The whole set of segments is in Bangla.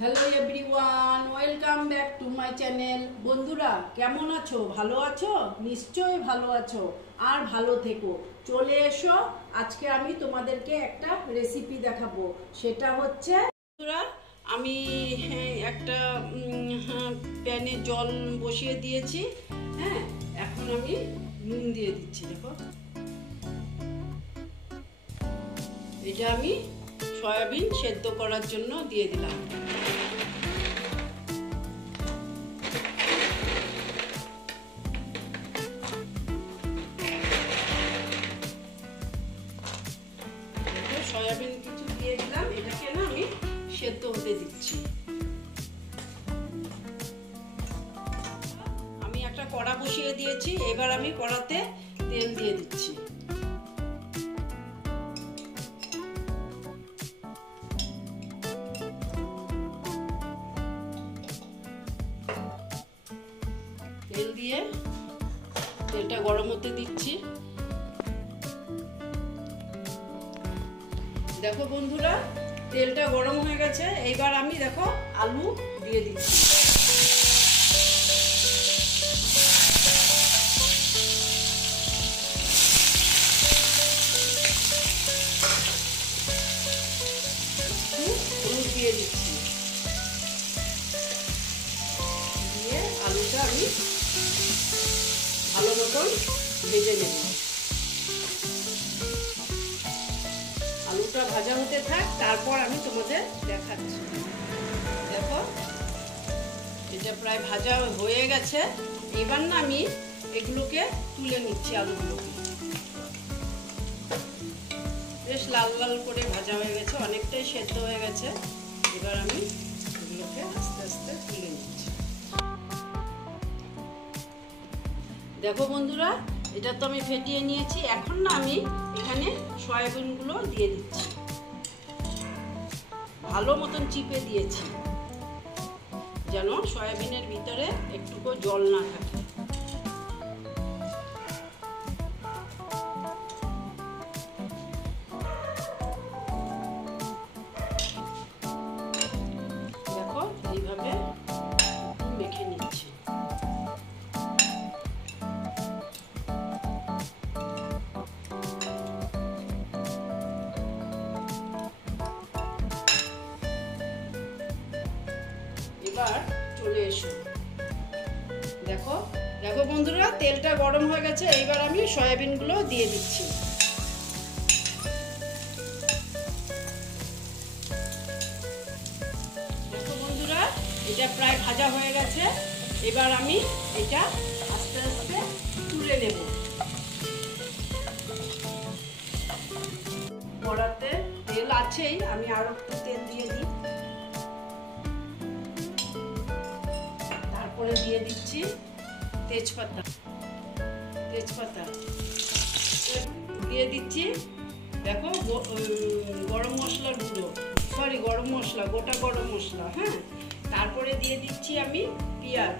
Hello everyone, welcome back to my channel. বন্ধুরা কেমন আছো? ভালো আছো? নিশ্চয়ই ভালো আছো, আর ভালো থেকো। চলে এসো, আজকে আমি তোমাদেরকে একটা রেসিপি দেখাবো। সেটা হচ্ছে, বন্ধুরা আমি একটা প্যানে জল বসিয়ে দিয়েছি। হ্যাঁ, এখন আমি নুন দিয়ে দিচ্ছি। দেখো, এটা আমি সয়াবিন সেদ্ধ করার জন্য দিয়ে দিলাম। সয়াবিন কিছু দিয়ে দিলাম, এটাকে না আমি সেদ্ধ হতে দিচ্ছি। আমি একটা কড়া বসিয়ে দিয়েছি, এবার আমি কড়াতে তেল দিয়ে দিচ্ছি। তেল দিয়ে তেলটা গরম হতে দিচ্ছি। দেখো বন্ধুরা, তেলটা গরম হয়ে গেছে। এবার আমি দেখো আলু দিয়ে দিচ্ছি। হলুদ দিয়ে দিচ্ছি, দিয়ে আলুটা আমি ভালো মতন ভেজে নেব। আলুটা ভাজা হতে থাক, তারপর আমি তোমাদের দেখাচ্ছি। দেখো, এটা প্রায় ভাজা হয়ে গেছে। এবার না আমি এগুলোকে তুলে নিচ্ছি। আলুগুলোকে বেশ লাল লাল করে ভাজা হয়ে গেছে, অনেকটাই সেদ্ধ হয়ে গেছে। এবার আমি এগুলোকে আস্তে আস্তে তুলে নিচ্ছি। দেখো বন্ধুরা, এটা তো আমি ফেটিয়ে নিয়েছি। এখন না আমি এখানে সয়াবিনগুলো দিয়ে দিচ্ছি। ভালো মতন চিপে দিয়েছি, যেন সয়াবিনের ভিতরে একটুকু জল না থাকে। দেখো, এইভাবে মেখে নিচ্ছি। এবার চলে এসো। দেখো দেখো বন্ধুরা, তেলটা গরম হয়ে গেছে। এইবার আমি সয়াবিনগুলো দিয়ে দিচ্ছি। দেখো বন্ধুরা, এটা প্রায় ভাজা হয়ে গেছে। এবার আমি এটা আস্তে আস্তে তুলে নেব। কড়াতে তেল আছেই, আমি আরো একটু তেল দিয়ে দিই। তারপরে দিয়ে দিচ্ছি তেজপাতা দিয়ে দিচ্ছি। দেখো, গরম মশলার গুঁড়ো, গরম মশলা, গোটা গরম মশলা। হ্যাঁ, তারপরে দিয়ে দিচ্ছি আমি পেঁয়াজ,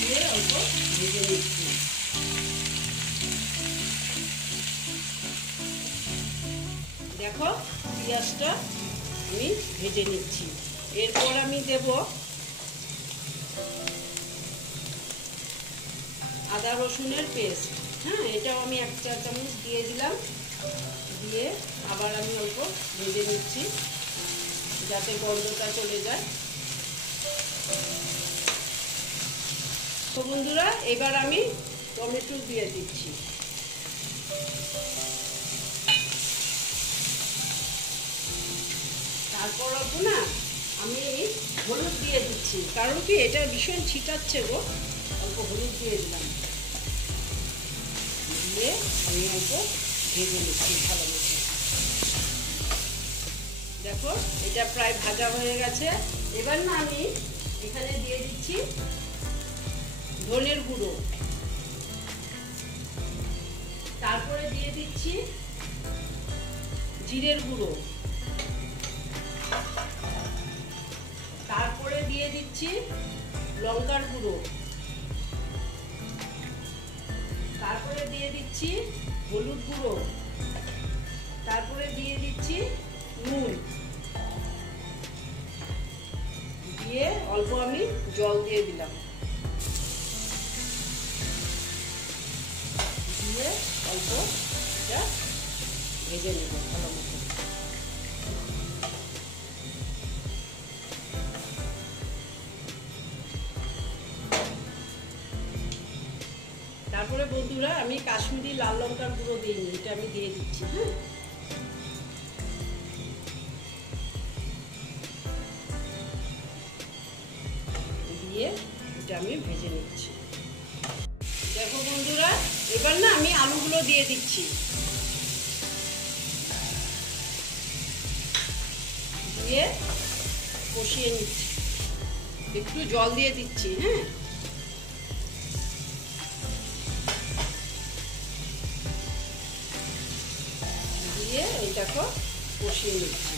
দিয়ে অল্প ভেজে নিচ্ছি। দেখো, পেঁয়াজটা আমি ভেজে নিচ্ছি। এরপর আমি দেব আদা রসুনের পেস্ট। হ্যাঁ, এটাও আমি 1 চা চামচ দিয়ে দিলাম। দিয়ে আবার আমি অল্প ভেজে নিচ্ছি, যাতে গন্ধটা চলে যায়। তো বন্ধুরা, এবার আমি টমেটো দিয়ে দিচ্ছি। তারপর না আমি হলুদ দিয়ে দিচ্ছি, কারণ কি এটা ভীষণ ছিটাচ্ছে গো। অল্প হলুদ দিয়ে দিলাম, দিয়ে আমি অল্প ভেজে নিচ্ছি ভালো মতো। দেখো, এটা প্রায় ভাজা হয়ে গেছে। এবার না আমি এখানে দিয়ে দিচ্ছি ধনের গুঁড়ো, তারপরে দিয়ে দিচ্ছি জিরের গুঁড়ো, তারপরে দিয়ে দিচ্ছি লঙ্কার গুঁড়ো, তারপরে দিয়ে দিচ্ছি হলুদ গুঁড়ো, তারপরে দিয়ে দিচ্ছি নুন, দিয়ে অল্প আমি জল দিয়ে দিলাম, দিয়ে অল্প এটা ভেজে নেব ভালো মতো। তারপরে বন্ধুরা আমি কাশ্মীরি লাল লঙ্কার গুঁড়ো দিইনি, এটা আমি দিয়ে দিচ্ছি। হ্যাঁ, দিয়ে এটা আমি ভেজে নিচ্ছি। দেখো বন্ধুরা, এবার না আমি আলুগুলো দিয়ে দিচ্ছি, দিয়ে কষিয়ে নিচ্ছি, একটু জল দিয়ে দিচ্ছি। হ্যাঁ, দিয়ে এই দেখো কষিয়ে নিচ্ছি।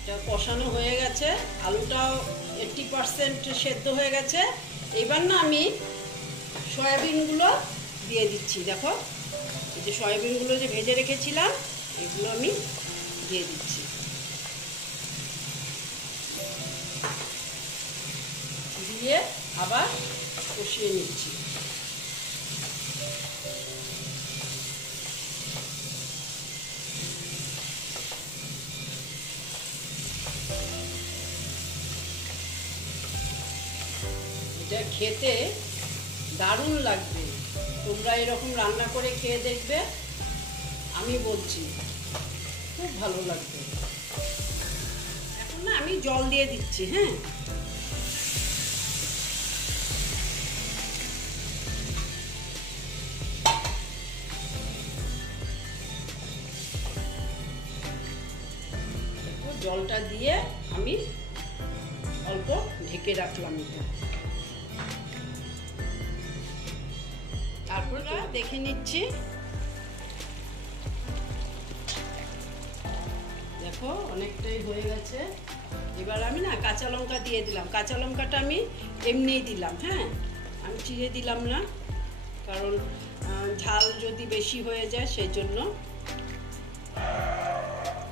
এটা কষানো হয়ে গেছে, আলুটাও 80% সেদ্ধ হয়ে গেছে। এবার না আমি সয়াবিনগুলো দিয়ে দিচ্ছি। দেখো এই যে সয়াবিনগুলো যে ভেজে রেখেছিলাম এগুলো আমি দিয়ে দিচ্ছি, দিয়ে আবার কষিয়ে নিচ্ছি। এটা খেতে দারুণ লাগবে, তোমরা এরকম রান্না করে খেয়ে দেখবে, আমি বলছি খুব ভালো লাগবে। এখন না আমি জল দিয়ে দিচ্ছি। হ্যাঁ, জলটা দিয়ে আমি অল্প ঢেকে রাখলাম এটা। তারপর দেখে নিচ্ছি, দেখো অনেকটাই হয়ে গেছে। এবার আমি না কাঁচা লঙ্কা দিয়ে দিলাম, কাঁচা লঙ্কাটা আমি এমনিই দিলাম। হ্যাঁ, আমি চিড়ে দিলাম না, কারণ ঝাল যদি বেশি হয়ে যায় সেই জন্য।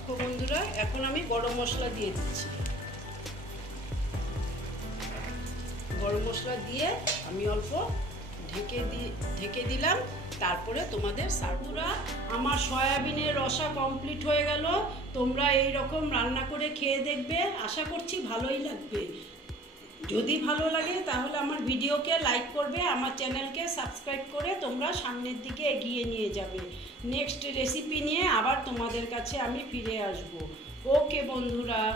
তো বন্ধুরা এখন আমি গরম মশলা দিয়ে দিচ্ছি, গরম মশলা দিয়ে আমি অল্প ঢেকে দিলাম। তারপরে তোমাদের সার্ভরা আমার সয়াবিনের রসা কমপ্লিট হয়ে গেল। তোমরা এই রকম রান্না করে খেয়ে দেখবে, আশা করছি ভালোই লাগবে। যদি ভালো লাগে তাহলে আমার ভিডিওকে লাইক করবে, আমার চ্যানেলকে সাবস্ক্রাইব করে তোমরা সামনের দিকে এগিয়ে নিয়ে যাবে। নেক্সট রেসিপি নিয়ে আবার তোমাদের কাছে আমি ফিরে আসব। ওকে বন্ধুরা।